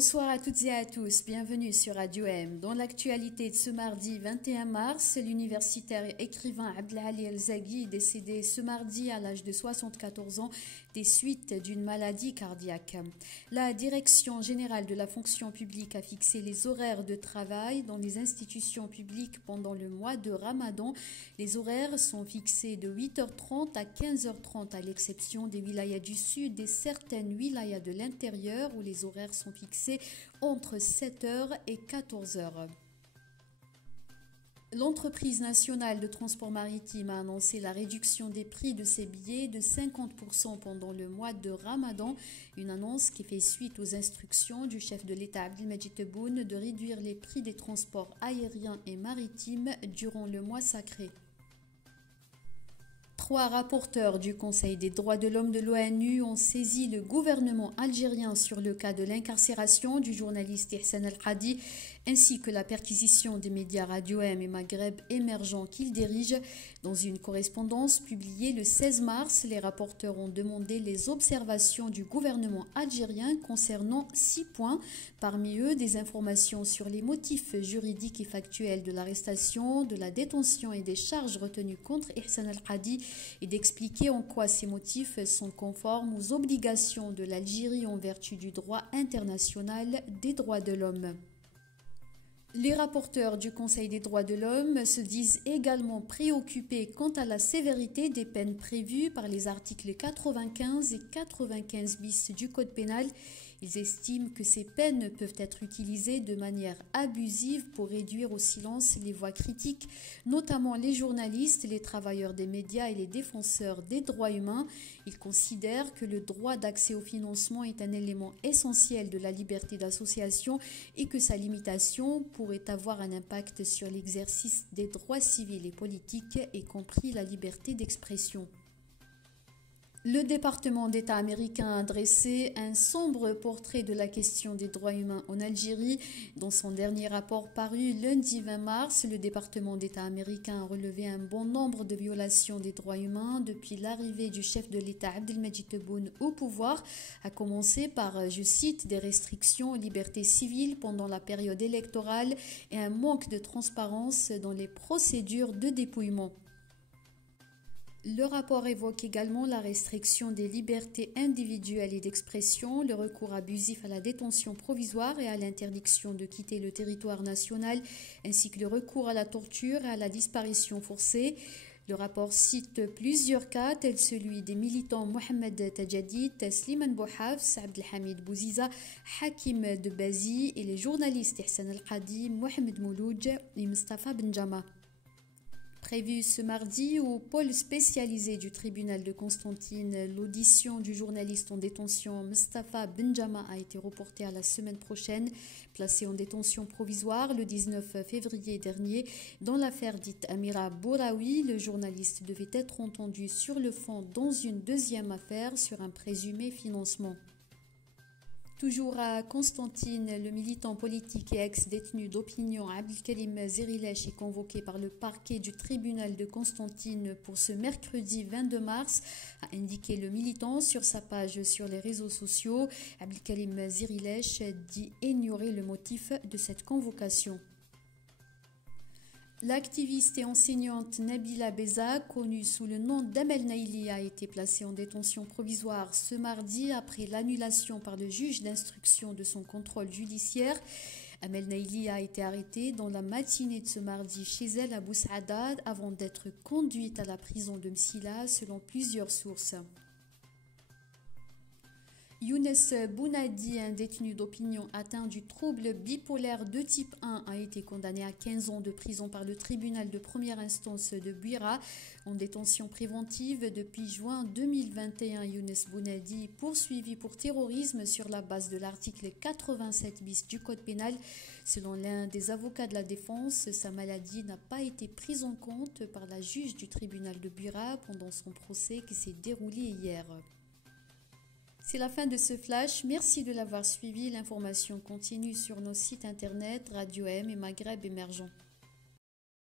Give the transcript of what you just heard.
Bonsoir à toutes et à tous, bienvenue sur Radio M. Dans l'actualité de ce mardi 21 mars, l'universitaire et écrivain Abdelali El-Zaghi est décédé ce mardi à l'âge de 74 ans des suites d'une maladie cardiaque. La Direction générale de la fonction publique a fixé les horaires de travail dans les institutions publiques pendant le mois de Ramadan. Les horaires sont fixés de 8h30 à 15h30 à l'exception des wilayas du sud et certaines wilayas de l'intérieur où les horaires sont fixés entre 7h et 14h. L'entreprise nationale de transport maritime a annoncé la réduction des prix de ses billets de 50% pendant le mois de Ramadan, une annonce qui fait suite aux instructions du chef de l'État Abdelmadjid Tebboune de réduire les prix des transports aériens et maritimes durant le mois sacré. 3 rapporteurs du Conseil des droits de l'homme de l'ONU ont saisi le gouvernement algérien sur le cas de l'incarcération du journaliste Ihsan El-Hadi ainsi que la perquisition des médias Radio M et Maghreb émergents qu'il dirige. Dans une correspondance publiée le 16 mars, les rapporteurs ont demandé les observations du gouvernement algérien concernant 6 points, parmi eux des informations sur les motifs juridiques et factuels de l'arrestation, de la détention et des charges retenues contre Ihsan El-Hadi et d'expliquer en quoi ces motifs sont conformes aux obligations de l'Algérie en vertu du droit international des droits de l'homme. Les rapporteurs du Conseil des droits de l'homme se disent également préoccupés quant à la sévérité des peines prévues par les articles 95 et 95 bis du Code pénal. Ils estiment que ces peines peuvent être utilisées de manière abusive pour réduire au silence les voix critiques, notamment les journalistes, les travailleurs des médias et les défenseurs des droits humains. Ils considèrent que le droit d'accès au financement est un élément essentiel de la liberté d'association et que sa limitation pourrait avoir un impact sur l'exercice des droits civils et politiques, y compris la liberté d'expression. Le département d'État américain a dressé un sombre portrait de la question des droits humains en Algérie. Dans son dernier rapport paru lundi 20 mars, le département d'État américain a relevé un bon nombre de violations des droits humains depuis l'arrivée du chef de l'État Abdelmadjid Tebboune au pouvoir, à commencer par, je cite, des restrictions aux libertés civiles pendant la période électorale et un manque de transparence dans les procédures de dépouillement. Le rapport évoque également la restriction des libertés individuelles et d'expression, le recours abusif à la détention provisoire et à l'interdiction de quitter le territoire national, ainsi que le recours à la torture et à la disparition forcée. Le rapport cite plusieurs cas, tels celui des militants Mohamed Tajadid, Slimane Bouhafs, Abdelhamid Bouziza, Hakim Debazi et les journalistes Ihsan El-Hadi, Mohamed Mouloudj et Mustafa Benjama. Prévu ce mardi au pôle spécialisé du tribunal de Constantine, l'audition du journaliste en détention Mustafa Benjama a été reportée à la semaine prochaine. Placé en détention provisoire le 19 février dernier, dans l'affaire dite Amira Bouraoui, le journaliste devait être entendu sur le fond dans une deuxième affaire sur un présumé financement. Toujours à Constantine, le militant politique et ex-détenu d'opinion Abdelkarim Zerilesh est convoqué par le parquet du tribunal de Constantine pour ce mercredi 22 mars, a indiqué le militant sur sa page sur les réseaux sociaux. Abdelkarim Zerilesh dit ignorer le motif de cette convocation. L'activiste et enseignante Nabila Beza, connue sous le nom d'Amel Naili, a été placée en détention provisoire ce mardi après l'annulation par le juge d'instruction de son contrôle judiciaire. Amel Naili a été arrêtée dans la matinée de ce mardi chez elle à Boussaada avant d'être conduite à la prison de Msila selon plusieurs sources. Younes Bounadi, un détenu d'opinion atteint du trouble bipolaire de type 1, a été condamné à 15 ans de prison par le tribunal de première instance de Buira en détention préventive depuis juin 2021. Younes Bounadi, poursuivi pour terrorisme sur la base de l'article 87 bis du Code pénal. Selon l'un des avocats de la défense, sa maladie n'a pas été prise en compte par la juge du tribunal de Buira pendant son procès qui s'est déroulé hier. C'est la fin de ce flash. Merci de l'avoir suivi. L'information continue sur nos sites internet Radio M et Maghreb émergent.